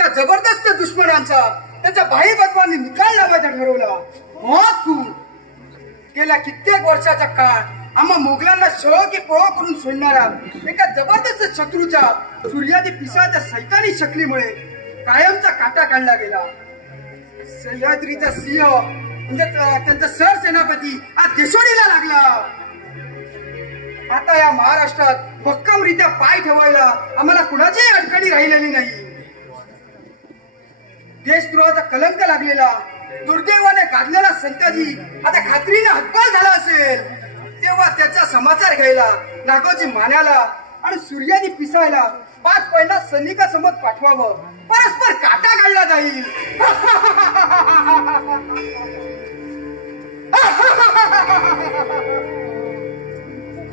एका जबरदस्त दुश्मनांचा त्याच्या बाही बदमांनी निकाल लावायचा ठरवला. मग गेल्या कित्येक वर्षाचा काळ आम्हा मोगलांना शह की पळ करून सोडणारा एका जबरदस्त शत्रूच्या सूर्यादी पिसाच्या सैतानी शक्तीमुळे कायमचा काटा काढला गेला. सह्याद्रीचा सिंह म्हणजे त्यांचा सरसेनापती आज देशोडीला लागला. आता या महाराष्ट्रात भक्कमरित्या पाय ठेवायला आम्हाला कुणाचीही अडचणी राहिलेली नाही. देशद्रोहाचा कलंक लागलेला दुर्दैवाने गाजलेला संताजी आता खात्रीने हतबल झाला असेल तेव्हा त्याचा समाचार घ्यायला नागोजी मान्याला आणि सूर्यानी पिसायला 5 पहिला सैनिकासमोर पाठवावं. परस्पर काटा काढला जाईल.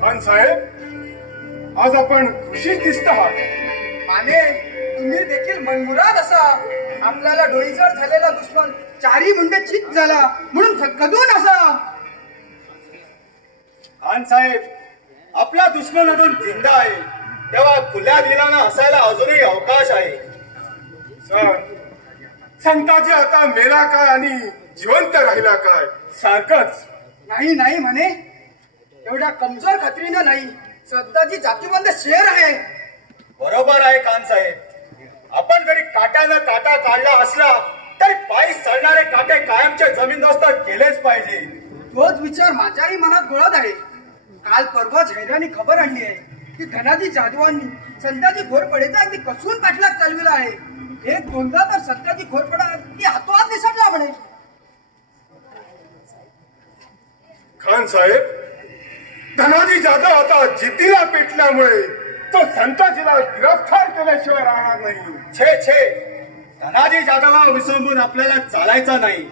खान साहेब, आज आपण खुशीच दिसत आहात. माने, तुम्ही देखील मनमुराद असा. आपल्याला डोईजड झालेला दुश्मन 4 मुंडे चित झाला म्हणून कदून असा. खान साहेब, आपला दुश्मन अजून जिंदा आहे तेव्हा खुल्या दिलानं हसायला अजूनही अवकाश आहे. सर, संताजी आता मेला काय आणि जिवंत राहिला काय सारखंच. नाही नाही म्हणे, एवढ्या कमजोर खात्रीनं नाही. संताजी जातीबंद शेर आहे. बरोबर आहे खान साहेब. आपण जरी काट्यानं काटा काढला असला तरी पायी चालणारे काटे कायमचे जमीनदोस्त केलेच पाहिजे. तोच विचार माझ्याही मनात घोळत आहे. काल परवा झैराने खबर आणली आहे की धनाजी जाधवांनी संताजी घोरपडेचा अगदी कसून पाठलाग चालविला आहे. 1-2दा तर संताजी घोरपडा अगदी हातोहात निसटला म्हणे. खान साहेब, धनाजी जाधव आता जिद्दीला पेटल्यामुळे तो संताजीला गिरफ्तार केल्याशिवाय राहणार नाही. छे छे, धनाजी जाधव विसंबून आपल्याला चालायचा नाही.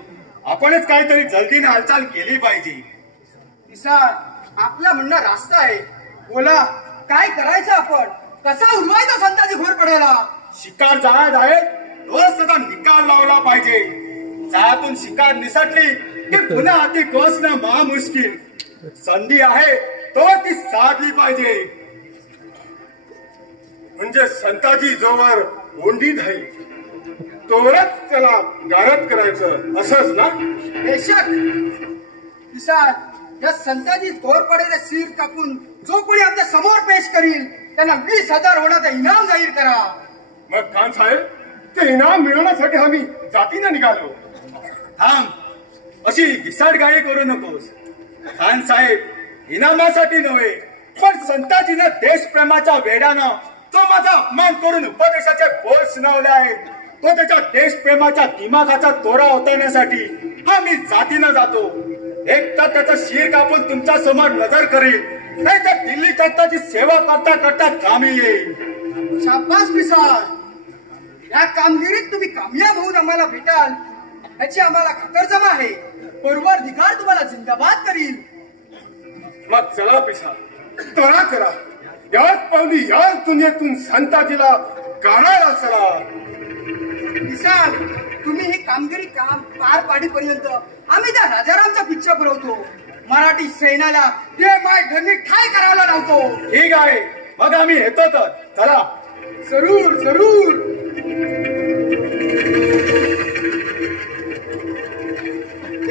आपणच काहीतरी जल्दीने हालचाल केली पाहिजे. पिसाळ, आपला म्हणणं रास्त आहे. बोला, काय करायचं आपण? कसा उडवायचा संताजी घोरपड्याला? शिकार जाळ्यात आहे तोच त्याचा निकाल लावला पाहिजे. जाळ्यातून शिकार निसटली की पुन्हा हाती पोहोचणं महामुश्किल. संधी आहे तो ती साधली पाहिजे. म्हणजे संताजी जोवर ओंडी नाही तोवरच त्याला गारद करायचं असंच ना? बेशक. पिसाळ, या संताजी घोरपड्याचे शिर कापून जो कोणी आमच्या समोर पेश करील त्यांना 20,000 होण्याचा इनाम जाहीर करा. मग खान साहेब, ते इनाम मिळवण्यासाठी आम्ही जातीनं निघालो. थांब, अशी घिसाडगाळी करू नकोस. खान साहेब, इनामासाठी नव्हे पण संताजीनं देशप्रेमाच्या वेड्यानं तो माझा अपमान करून उपदेशाचे बोल सुनावले आहेत. तो त्याच्या देशप्रेमाच्या दिमागाचा तोडा उतरण्यासाठी आम्ही जातीनं जातो. एक तर त्याचा शिर कापून तुमच्या समोर नजर करील, नाही तर दिल्ली तख्ताची सेवा करता करता कामी येईल. शाबास पिसाळ, या कामगिरीत तुम्ही कामयाब होऊन आम्हाला भेटाल याची आम्हाला खातरजमा आहे. परवरदिगार तुम्हाला जिंदाबाद करील. मग चला पिसा, त्वरा करा. याच पावली याच दुनियेतून संताजीला गाडायला चला. पिसाळ, तुम्ही ही कामगिरी पार पाडीपर्यंत आम्ही त्या राजारामच्या पिच्छा पुरवतो. मराठी सैन्याला ते माय घरनी ठाय करायला लावतो. ठीक आहे, मग आम्ही येतो तर. चला. जरूर जरूर.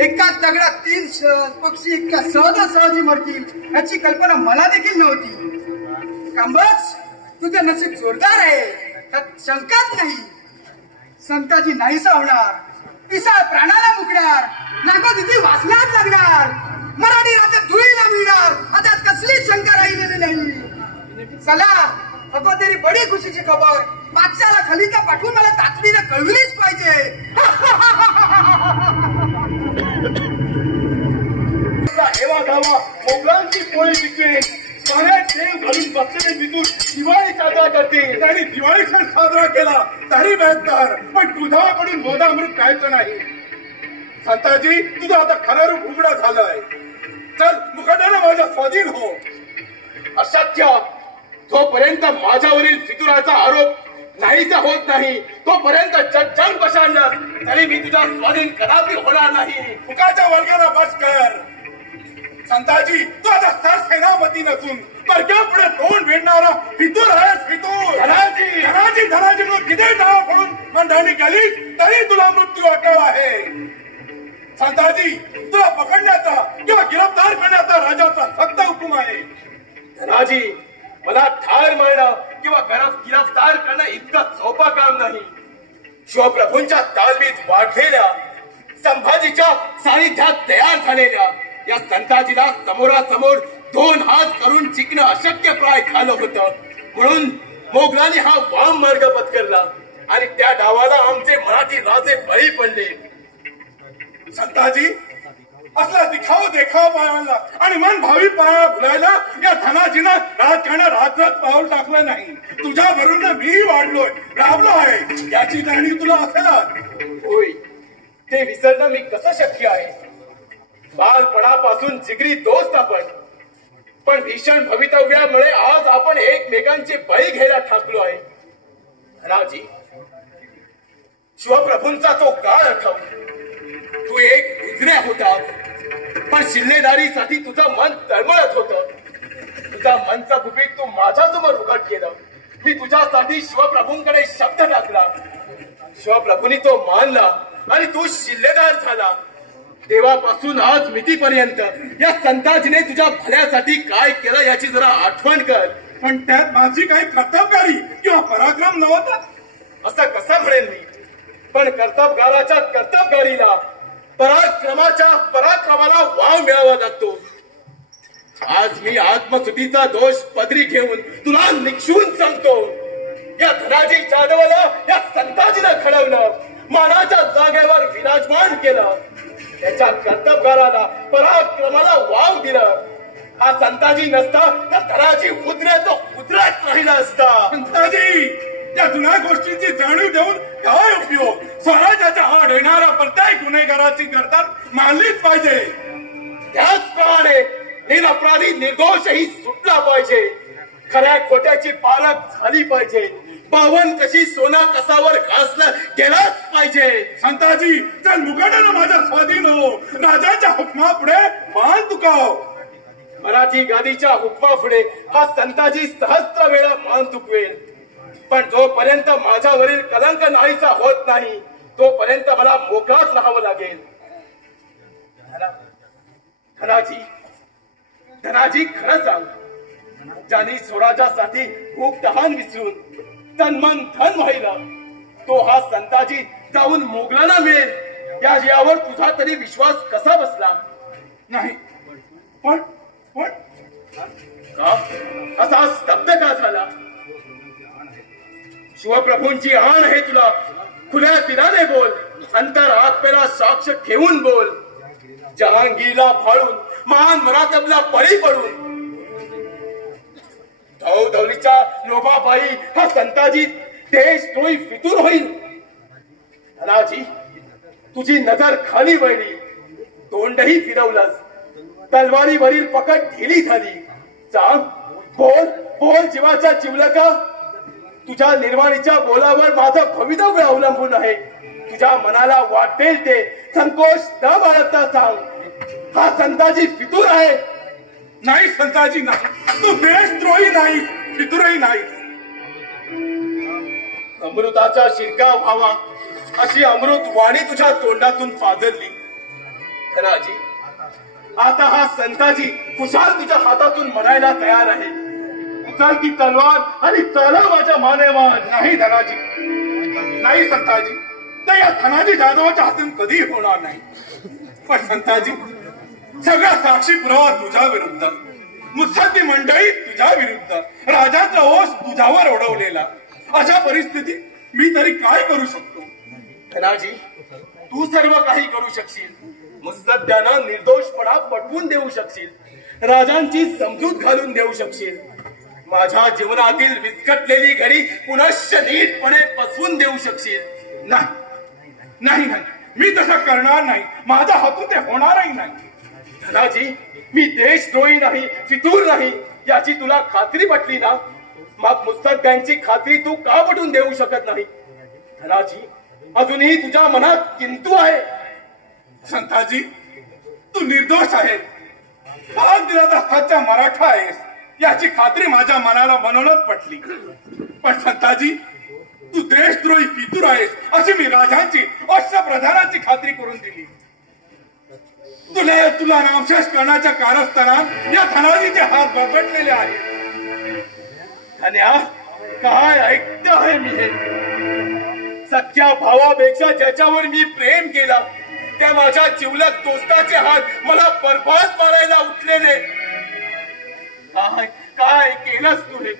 एका दगडात 3 पक्षी इतक्या सहजासहजी मरतील याची कल्पना मला देखील नव्हती. कांबच, तुझं नशीब जोरदार आहे, त्यात शंकाच नाही. संताजी नाहीसा होणार, पिसाळ प्राणाला मुकणार, नागोदीची वासनात लागणार, मराठी राज्य धुळीला मिळणार. आता कसलीच शंका राहिलेली नाही. चला, अगोदरी बडी खुशीची खबर बादशाला खलिता पाठवून मला तातडीने कळविलीच पाहिजे. हेवा गावा मोगलांची पोळी विकेल, पाण्यात देव घालून बसलेले विदूर दिवाळी साजरा करतील. आणि दिवाळी सण साजरा केला तरी बेहतर, पण दुधाकडून मोदामृत प्यायचं नाही. संताजी, तुझं आता खरं रूप उघडं झालंय. चल, मुकाट्याने माझ्या स्वाधीन हो. अशक्य. जोपर्यंत माझ्यावरील फितुराचा आरोप नाहीसा होत नाही तोपर्यंत जग बशाडलास तरी मी तुझा स्वाधीन कदापि होणार नाही. फुकाच्या वल्ग्याला बस कर. संताजी, तू आता सरसेनापती नसून परक्या पुढे तोंड भेटणारा फितूर आहेस. फितूर. धनाजी धनाजी धनाजी म्हणून किती नाव पडून मंडळी गेलीस तरी तुला मृत्यू अटळ आहे. संताजी, तुला पकडण्याचा किंवा गिरफ्तार करण्याचा राजाचा सक्त हुकूम आहे. धनाजी, मला ठार मारणं किंवा गिरफ्तार करणं इतकं सोपं काम नाही. शिवप्रभूंच्या तालमीत वाढलेल्या, संभाजीच्या सानिध्यात तयार झालेल्या या संताजीला समोरासमोर 2 हात करून चिकणं अशक्यप्राय झालं होतं. म्हणून मोगलांनी हा वाम मार्ग पत्करला आणि त्या डावाला आमचे मराठी राजे बळी पडले. संताजी, असला दिखाव देखाव पाहायला आणि मन भावी पणाला भुलायला या धनाजीनं राजकारणा राजरात पाऊल टाकलं नाही. तुझ्या बरोबर मीही वाढलोय, राबलो आहे, याची जाणीव तुला असेल. होय, ते विसरणं मी कसं शक्य आहे. बालपणापासून जिगरी दोस्त आपण, पण भीषण भवितव्यामुळे आज आपण एकमेकांचे बळी घ्यायला ठाकलो आहे. धनाजी, शिवप्रभूंचा तो काळ आठव. तू एक उजऱ्या होता, पण शिल्लेदारीसाठी तुझं मन तळमळत होतं. तुझा मनचा गुपित तू माझ्यासमोर उघड केलं. मी तुझ्यासाठी शिवप्रभूंकडे शब्द टाकला. शिवप्रभूंनी तो मानला आणि तू शिल्लेदार झाला. तेव्हापासून आज मितीपर्यंत या संताजीने तुझ्या भल्यासाठी काय केलं याची जरा आठवण कर. पण त्यात माझी काही कर्तबगारी किंवा पराक्रम नव्हता असं कसं म्हणेन मी. पण कर्तबगाराच्या कर्तबगारीला, पराक्रमाच्या पराक्रमाला वाव मिळावा लागतो. आज मी आत्मस्तुतीचा दोष पदरी घेऊन तुला निक्षून सांगतो. या धनाजी जाधवाला या संताजीनं घडवलं, मानाच्या जागेवर विराजमान केलं. त्याच्या कर्तबगाराला, पराक्रमाला वाव दिलं. हा संताजी नसता तर धनाजी उतरत राहिला असता. संताजी, त्या जुन्या गोष्टींची जाणीव देऊन काय उपयोग. स्वराज्याच्या आड येणाऱ्या प्रत्येक गुन्हेगाराची गर्दन मानलीच पाहिजे. त्याचप्रमाणे निरपराधी निर्दोषही सुटला पाहिजे. खऱ्या खोट्याची पारख झाली पाहिजे. पावन कशी सोना कसावर घासला गेलाच पाहिजे. संताजी, चल मुकाट्यानं माझ्या स्वाधीन हो. राजाच्या हुकमापुढे मान तुकाव. मराठी गादीच्या हुकमापुढे हा संताजी सहस्त्र वेळा मान तुकवेल. पण जोपर्यंत माझ्यावरील कलंक नाहीसा होत नाही, तोपर्यंत मला मोकळाच राहावं लागेल. धनाजी, खरं सांग, ज्यांनी स्वराज्यासाठी खूप तहान विसरून तन मन धन व्हायला, तो हा संताजी जाऊन मोगलांना मिळेल यावर तुझा तरी विश्वास कसा बसला नाही? पण का असा स्तब्ध का झाला? शिवप्रभूंची आण आहे तुला. खुल्या दिलाने बोल, अंतर आत्मेला साक्ष ठेवून बोल. जहांगीरला फाळून, महान मरातबला बळी पडून, धवधवलीच्या लोभापायी हा संताजी देशद्रोही फितूर होईल. धनाजी, तुझी नजर खाली वळली, तोंडही फिरवलंस, तलवारीवरील पकड ढिली झाली. सांग, बोल जीवाच्या जिवलका. तुझ्या निर्वाणीच्या बोलावर माझं भवितव्य अवलंबून आहे. तुझ्या मनाला वाटेल ते संकोच न बाळगता सांग, हा संताजी फितूर आहे? नाही संताजी, नाही. तू देशद्रोही नाही, फितूरही नाही. अमृताचा शिरकाव व्हावा अशी अमृत वाणी तुझ्या तोंडातून पाजरली. धनाजी, आता हा संताजी खुशाल तुझ्या हातातून मरायला तयार आहे. उचल की तलवार आणि चाला माझ्या मानेवर. नाही धनाजी, नाही संताजी, तर या धनाजी जाधवाच्या हातून कधी होणार नाही. पण संताजी, सगळा साक्षी पुरावा तुझ्या विरुद्ध, मुत्सद्दी मंडळी तुझ्या विरुद्ध, राजाचा ओस तुझ्यावर ओढवलेला. अशा परिस्थितीत मी तरी काय करू शकतो? धनाजी, तू सर्व काही करू शकशील. मुत्सद्द्यांना निर्दोषपणा पटवून देऊ शकशील. राजांची समजूत घालून देऊ शकशील. माझ्या जीवनातील विस्कटलेली घडी पुनश्च नीटपणे बसवून देऊ शकशील. नाही, मी तसं करणार नाही. माझ्या हातून ते होणारही नाही. धनाजी, मी देशद्रोही नाही, फितूर नाही याची तुला खात्री पटली ना? मग मुत्सद्द्यांची खात्री तू का पटवून देऊ शकत नाही? धनाजी, अजूनही तुझ्या मनात किंतु आहे. संताजी, तू निर्दोष आहे, हातचा मराठा आहेस याची खात्री माझ्या मनाला मनोनच पटली. पण संताजी, तू देशद्रोही फितूर दूर आहेस अशी मी राजांची अष्टप्रधानांची खात्री करून दिली. तुला नामशेष करण्याच्या कारस्थानात या धनाजीचे हात बरबटलेले आहेत. धन्या, काय ऐकत आहे मी हे? सख्या भावापेक्षा ज्याच्यावर मी प्रेम केला त्या माझ्या जिवलग दोस्ताचे हात मला बरबाद मारायला उठलेले. काय काय केलंस तू हे?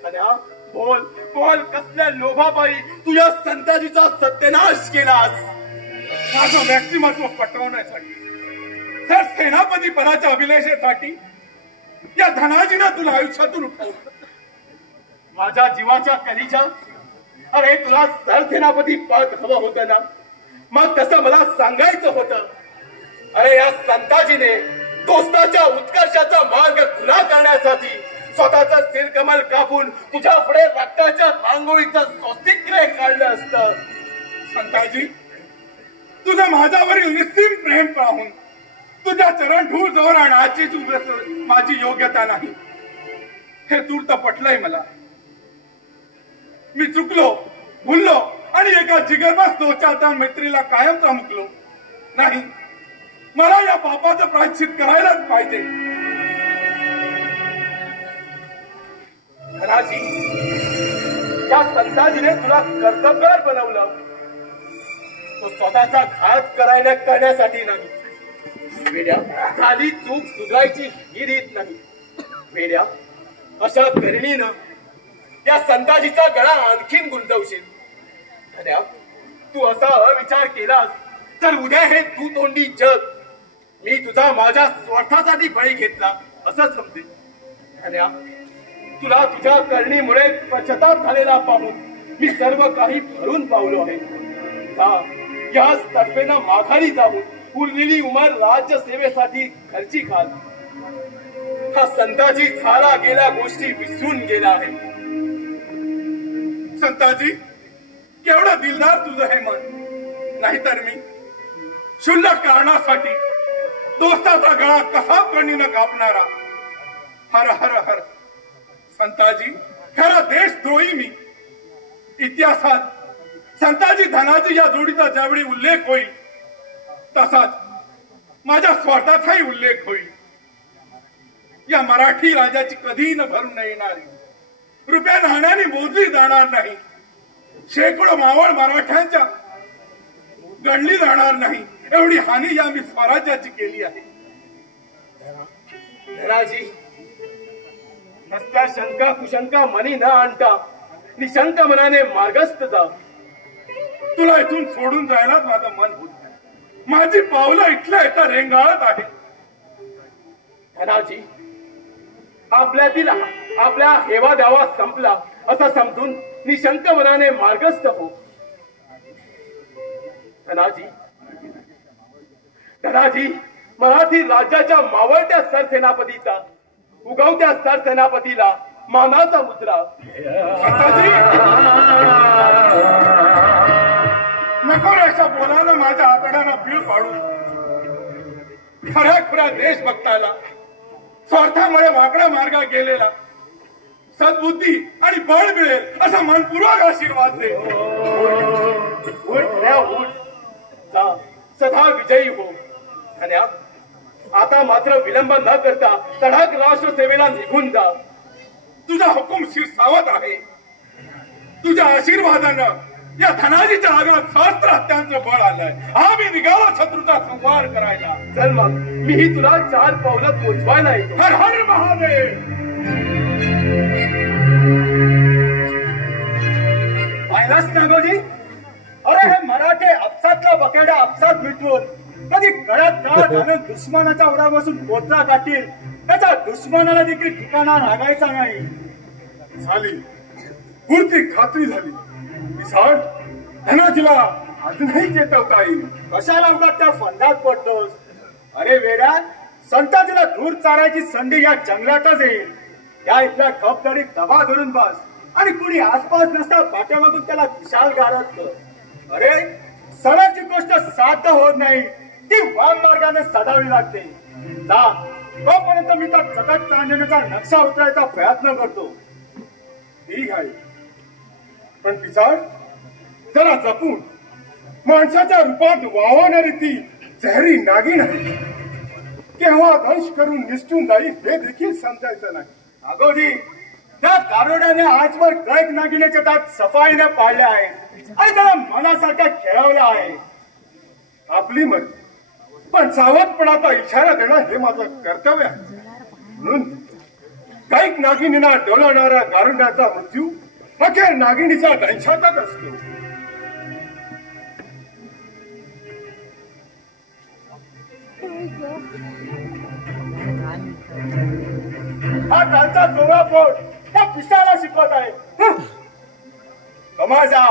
धन्या, बोल बोल, कसल्या लोभापायी तू या संताजीचा सत्यानाश केलास? माझं व्यक्तिमत्व पटवण्यासाठी, तर सेनापती पदाच्या अभिलाषेसाठी या धनाजीनं तुला आयुष्यातून उठवलं. माझ्या जीवाच्या कलीच्या, अरे तुला सरसेनापती पद हवं होतं ना, मग तसं मला सांगायचं होतं. अरे या संताजीने दोस्ताच्या उत्कर्षाचा मार्ग खुला करण्यासाठी स्वतःचा सिरकमल कापून तुझ्या पुढे रक्ताच्या रांगोळीचं स्वस्तिक्रिय काढलं असतं. संताजी, तुझं माझ्यावरील निस्सीम प्रेम पाहून तुझ्या चरण धूळ जवळ आणण्याची माझी योग्यता नाही हे तूर्त पटलंय मला. मी चुकलो, भुललो आणि एका जिगरबाज दोषाच्या मैत्रीला कायमचा मुकलो. नाही, मला या पापाचं प्रायश्चित करायलाच पाहिजे. राजी, या संताजीने तुला कर्तबगार बनवलं. तो स्वतःचा घात करण्यासाठी नाही. वेड्या, झाली चूक सुधारायची ही रीत नाही. वेड्या, अशा धरणीनं या संताजीचा गळा आणखीन गुंतवशील. धन्या, तू असा अविचार केलास तर उद्या हे तू तोंडी जग मी तुझा माझ्या स्वार्थासाठी बळी घेतला असं समजेल. धन्या, तुला तुझ्या करणीमुळे पश्चाताप झालेला पाहून मी सर्व काही भरून पावलो आहे. याच तर्फेनं माघारी जाऊन उरलेली उमर राज्य सेवेसाठी खर्ची घाल. हा संताजी झाला गेल्या गोष्टी विसरून गेला आहे. संताजी, केवढं दिलदार तुझं हे मन. नाहीतर मी क्षुल्लक कारणासाठी दोस्ताचा गळा कसा कणीनं कापणारा. हर हर हर. संताजी, खरा देशद्रोही मी. इतिहासात संताजी धनाजी या जोडीचा ज्यावेळी उल्लेख होईल तसाच माझ्या स्वार्थाचाही उल्लेख होईल. या मराठी राजाची कधी न भरून न येणारी, रुपया नाण्याने मोजली जाणार नाही, शेकडो मावळ मराठ्यांच्या गणली जाणार नाही एवढी हानी या मी स्वराज्याची केली आहे. धनाजी, नसत्या शंका कुशंका मनी न आणता निशंक मनाने मार्गस्थ जा. तुला इथून सोडून जायलाच माझं मन होत नाही. माझी पावलं इथल्या इथं रेंगाळत आहे. धनाजी, आपल्या हेवा द्यावा संपला असं समजून निशंक मनाने मार्गस्थ हो. धनाजी, मराठी राज्याच्या मावळत्या सरसेनापतीचा उगवत्या सरसेनापतीला मानाचा मुद्रा. नको रे अशा बोलानं माझ्या आतड्याला बीळ पाडून. खऱ्या देशभक्ताला स्वार्थामुळे वाकड्या मार्गा गेलेला सद्बुद्धी आणि बळ मिळेल असा मनपूर्वक आशीर्वाद दे. सदा विजयी हो. धन्या, आता मात्र विलंब न करता तडाख राष्ट्र सेवेला निघून जा. तुझा हुकूमशीर सावध आहे. तुझ्या आशीर्वादानं या धनाजीच्या आगात सहस्त्र हत्यांचं बळ आलंय. हा मी निघाला शत्रूचा संहार करायला. चल मग, मीही तुला 4 पावलं पोचवायला येतो. हर हर महादेव. पाहिलास नागोजी, अरे हे मराठे आपसातला बकेडा आपसात मिटवून कधी गळ्यात काळ घालून दुश्मनाच्या उरापासून पोचला काढतील त्याच्या दुश्मनाला देखील ठिकाणा लागायचा नाही. झाली पुरती खात्री झाली. धनाजीला अजूनही चेतवता येईल. कशाला उगाच त्या फंदात पडतोस? अरे वेड्या, संताजीला दूर चारायची संधी या जंगलातच येईल. त्या इथल्या ठपदरीत दबा धरून बस आणि कुणी आसपास नसता पाठ्यामागून त्याला विशाल गारत कर. अरे सणाची गोष्ट साध्य होत नाही, ती वाम मार्गाने साधावी लागते. तोपर्यंत मी त्या चटक चांदण्याचा नक्षा उतरायचा प्रयत्न करतो. ठीक आहे, पण पिसाळ जरा जपून. माणसाच्या रूपात वावणारी ती जहरी नागिन आहे. केव्हा दंश करून निसटून जाईल हे देखील समजायचं नाही. अगोजी त्या गारुड्याने आजवर कैक नागिनेच्या तात सफाईने पाळल्या आहे आणि त्याला मनासारखा खेळवला आहे. आपली मर्जी, पण सावधपणाचा इशारा देणं हे माझं कर्तव्य आहे. म्हणून कैक नागिनीला डोलवणाऱ्या गारुड्याचा मृत्यू अखेर नागिनीच्या दंशातच असतो. हा कालचा डोळा पोट त्या पिसाला शिकवत आहे. कमाजा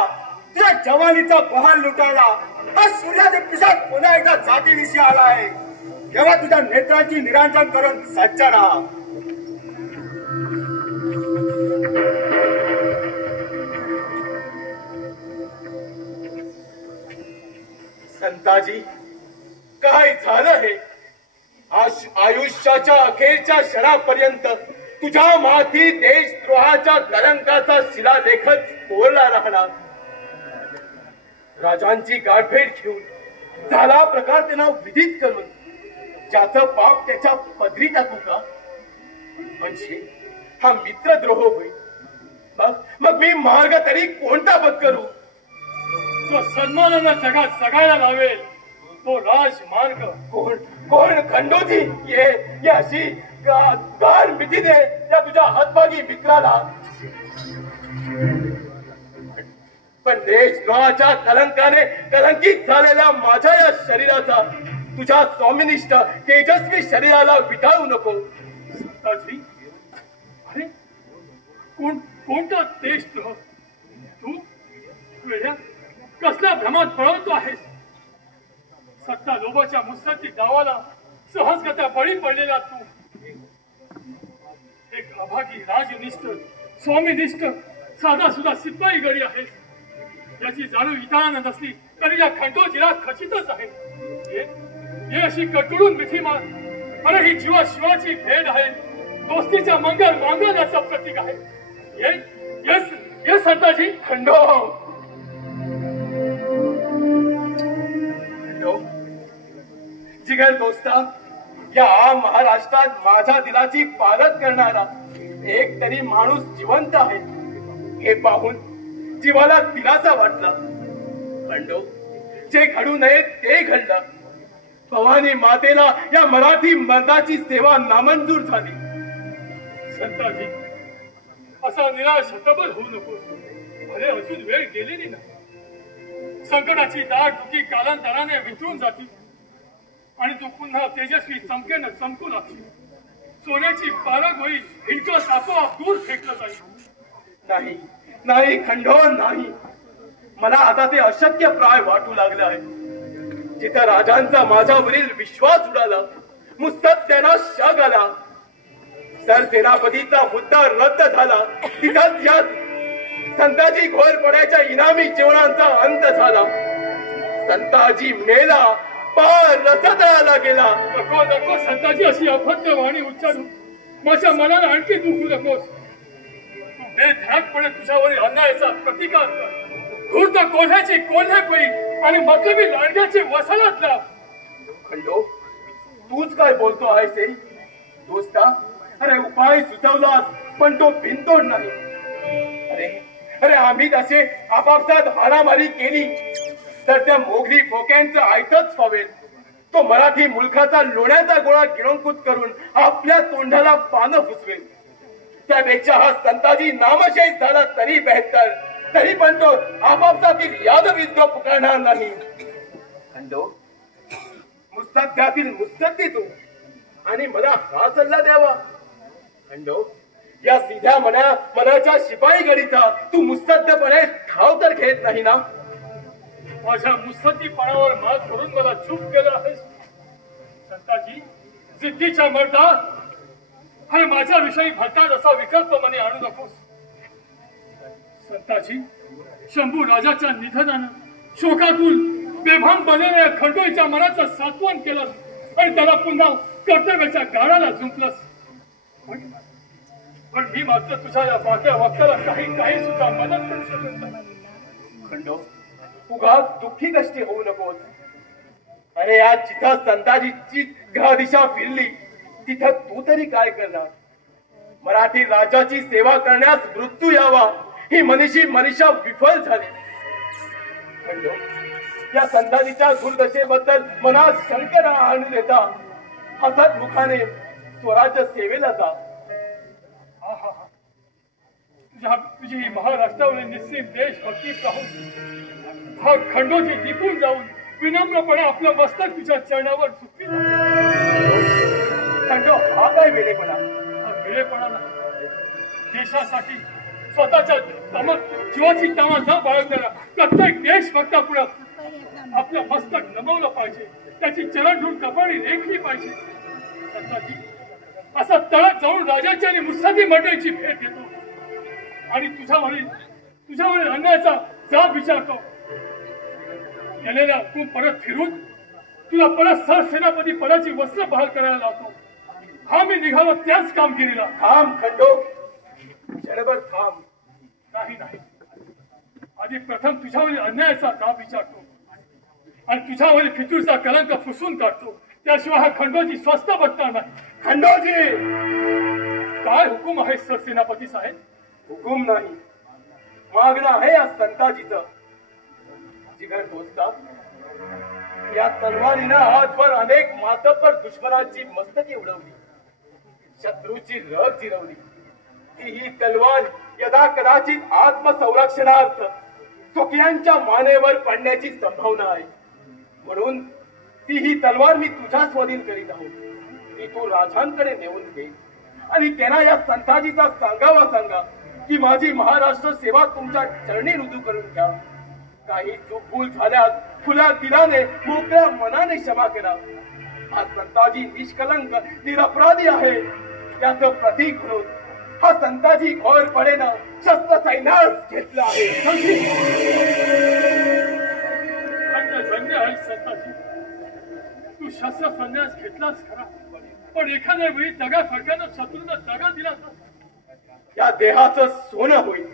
तुझ्या जवानीचा बहाल लुटायला आज सूर्याच्या पिसात पुन्हा एकदा जातीविषयी आला आहे. तेव्हा तुझ्या नेत्रांची निरांजन करून सज्ज राहा. संताजी, काय झालं हे? आयुष्याच्या अखेरच्या क्षणापर्यंत तुझ्या माथी देशद्रोहाच्या कलंकाचा शिलालेखच कोरला राहणार. राजांची गाठभेट घेऊन झाला प्रकार त्यांना विदित करून ज्याचं पाप त्याच्या पदरी टाकू का? म्हणजे हा मित्रद्रोह होईल. मग मी मार्ग तरी कोणता पत्करू? जो सन्मानानं जगात जगायला लावेल तो राजमार्ग. कोण खंडोजी ये अशी गार मिठी दे या तुझ्या हातभागी मित्राला. पण देशद्रोहाच्या कलंकाने कलंकित झालेल्या माझ्या या शरीराचा तुझ्या स्वामिनिष्ठ तेजस्वी शरीराला विटाळू नको. संताजी, अरे कोणता देशद्रोह? तू वेड्या कसल्या भ्रमात पळवतो आहेस? सत्ता लोभाच्या मुसलती डावाला सहजगता बळी पडलेला तू एक अभागी राजनिष्ठ स्वामीनिष्ठ साधा सुद्धा सिपाई गडी आहे. याची जाणीव इतरांना नसली तरी या खंडोजीला खचितच आहे. हे अशी कटळून मिठी मार. अरे ही जीवा शिवाची भेट आहे. दोस्तीच्या मंगल मांगल्याचं प्रतीक आहे. ये संताजी. खंडो जिगर दोस्ता, या महाराष्ट्रात माझ्या दिलाची पालत करणारा एक तरी माणूस जिवंत आहे हे पाहून जीवाला दिलासा वाटला. खंडो, जे घडू नये ते घडलं. भवानी मातेला या मराठी मर्दाची सेवा नामंजूर झाली. संताजी, असा निराश हतबल होऊ नको. अरे अजून वेळ गेलेली नाही. संकटाची दाट दुखी कालांतराने वितळून जातील आणि तू पुन्हा तेजस्वी चमकेनं चमकू लागशील. सोन्याची पारख होईल. हिडकस आपोआप दूर फेकलं जाईल. नाही नाही खंडो, नाही. मला आता ते अशक्य प्राय वाटू लागलं आहे. जिथं राजांचा माझ्यावरील विश्वास उडाला, मुत्सद्देला शग आला, सरसेनापतीचा मुद्दा रद्द झाला, तिथंच या संताजी घोर पड्याच्या इनामी जीवनाचा अंत झाला. संताजी मेला, पार रसदळाला गेला. नको नको संताजी, अशी अभद्र वाणी उच्चारू माझ्या मनाला आणखी दुखू नकोस. तू बेधडकपणे तुझ्यावरील अन्यायाचा प्रतिकार कर. धूर्त कोल्ह्याची कोल्हेपळी आणि मतलबी लांडग्याची वसाहत लाभ. खंडो, तूच काय बोलतो आहेस हे? दोस्ता, अरे उपाय सुचवलास पण तो बिनतोड नाही. अरे आम्ही तसे आपापसात हाणामारी केली तर त्या मोगली भोक्यांचं ऐकच फावेल. तो मराठी मुलखाचा लोण्याचा गोळा गिळंकृत करून आपल्या तोंडाला पानं फुसवेल. त्यापेक्षा हा संताजी नामशेष झाला तरी बेहतर. तरी पण तो आपापसातील यादविद्य पुकारणार नाही. खंडो, मुत्सद्द्यातील मुत्सद्दी तू आणि मला हा सल्ला द्यावा? खंडो, या सीध्या मनाच्या शिपाई गडीचा तू मुत्सद्दपणे ठाव तर घेत नाही ना? माझ्या मुत्सद्दीपणावर मात करून मला चूक केलं आहेस. संताजी, जिद्दीच्या मर्दा, अरे माझ्या विषयी भलताच असा विकल्प मने आणू नकोस. संताजी, शंभू राजाच्या निधनानं शोकातून बेभान बनलेल्या खंडोईच्या मनाचं सात्वन केलं आणि त्याला पुन्हा कर्तव्याच्या गाडाला झुंपलंस. पण मी मात्र तुझ्या या बाक्या वाक्याला काही सुद्धा मदत करू शकत नाही. खंडो, उगाच दुःखी कष्टी होऊ नकोस. अरे या जिथं संताजीची ग्रह दिशा फिरली तिथं तू तरी काय करणार. मराठी राज्याची सेवा करण्यास मृत्यू यावा ही मनीषा विफल झाली. खंडो, या संताजीच्या दुर्दशेबद्दल मनात शंका आणून येता हसत मुखाने स्वराज्य सेवेला जा. तुझी ही महाराष्ट्रावरील निश्चित देशभक्ती पाहून हा खंडोजी निघून जाऊन विनम्रपणे आपलं मस्तक तुझ्या चरणावर झुकवी. खंडो, हा काय वेळेपणा. हा वेळेपणा नाही. देशासाठी स्वतःच्या जीवाची तमा न बाळगणारा प्रत्येक देशभक्तापुढे आपलं मस्तक नमवलं पाहिजे. त्याची चरण धूळ कपाळी रेखली पाहिजे. संताजी, असा तळात जाऊन राजाची आणि मुत्सदी मंडळीची भेट घेतो आणि तुझ्यावरील अन्यायाचा जाब विचारतो. गेलेल्या तू परत फिरून तुला परत सरसेनापती पदाची वस्त्र बहाल करायला लावतो. हा मी निघालो त्याच कामगिरीला. थांब खंडो, क्षणभर थांब. नाही, आधी प्रथम तुझ्यावरील अन्यायाचा जाब विचारतो आणि तुझ्यावरील फितूरचा कलंक पुसून काढतो. त्याशिवाय हा खंडोजी स्वस्त बसणार नाही. खंडोजी, काय हुकूम आहे सरसेनापती साहेब. हुकूम नाही, मागणं आहे या संताजीचं. जिगर दोस्ता, या तलवारीनं आजवर अनेक मातब्बर दुश्मनांची मस्तकी उडवली, शत्रूची रग जिरवली. ही तलवार यदा कदाचित आत्मसंरक्षणार्थ स्वकीयांच्या मानेवर पडण्याची संभावना आहे. म्हणून ही तलवार मी तुझ्या स्वाधीन करीत आहोत. ती तू राजांकडे नेऊन घे आणि त्यांना या संताजीचा सांगा की माझी महाराष्ट्र सेवा तुमच्या चरणी रुजू करून घ्या. काही चूकभूल झाल्यास खुल्या दिलाने मोकळ्या मनाने क्षमा करा. हा संताजी निष्कलंक निरपराधी आहे याचं प्रतीक म्हणून हा संताजी घोर पडेनं शस्त्र सैन्यास घेतला आहे. धन्य आहे संताजी, तू शस्त्र संन्यास घेतलास खरा, पण एखाद्या वेळी दगा फडक्यानं शत्रूंना दगा दिला या देहाचं सोनं होईल.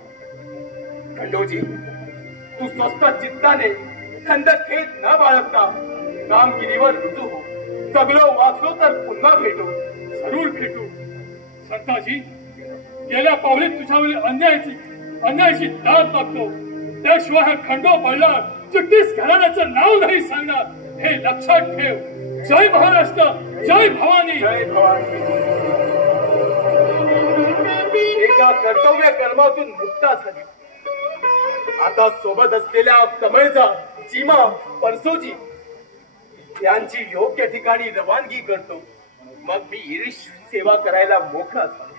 खंडोजी, तू स्वस्त चित्ताने खंदखेद न बाळगता कामगिरीवर रुजू हो. जगलो वाचलो तर पुन्हा भेटू. जरूर भेटू. संताजी, गेल्या पावलीत तुझ्यावरील अन्यायाची दाद मागतो. त्याशिवाय हा खंडो पडला चिट्टीस घराण्याचं नाव नाही सांगणार, हे लक्षात ठेव. जय महाराष्ट्र, जय भवानी. जय भवानी. एका कर्तव्य कर्मातून मुक्ता झाली. आता सोबत असलेल्या कमळचा चिमा परसोजी यांची योग्य ठिकाणी रवानगी करतो. मग मी ईरिश सेवा करायला मोकळा झालो.